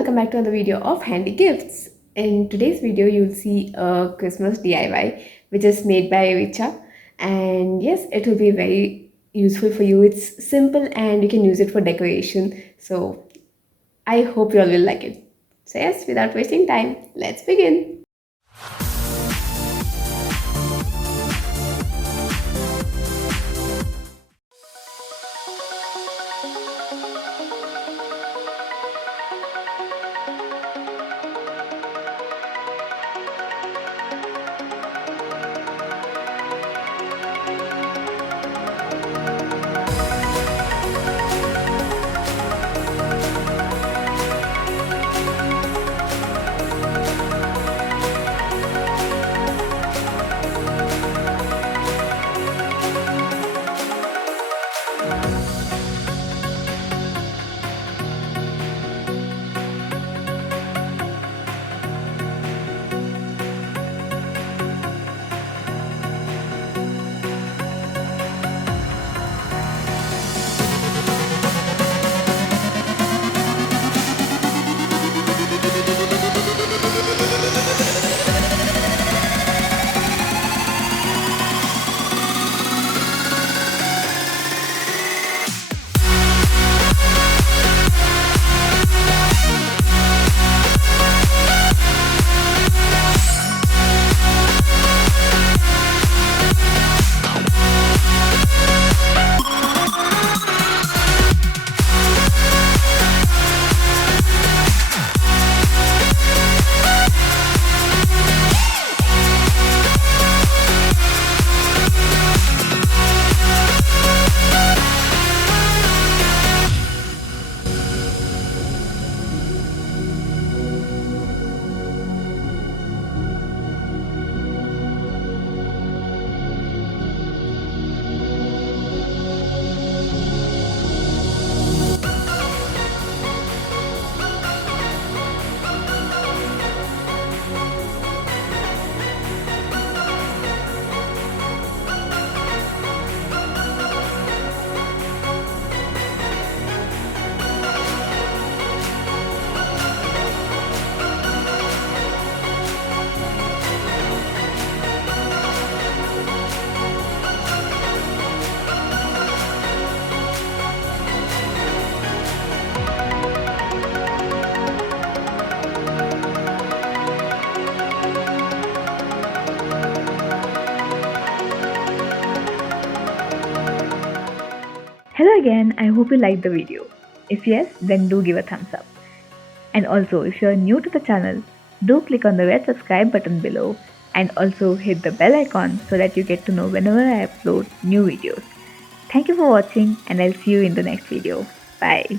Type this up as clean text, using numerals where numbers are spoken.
welcome back to another video of Handy Gifts. In today's video, you'll see a Christmas DIY which is made by Richa, and yes, it will be very useful for you. It's simple and you can use it for decoration. So I hope you all will like it. So yes, without wasting time, let's begin. Hello again, I hope you liked the video. If yes, then do give a thumbs up. And also, if you are new to the channel, do click on the red subscribe button below and also hit the bell icon so that you get to know whenever I upload new videos. Thank you for watching and I'll see you in the next video. Bye.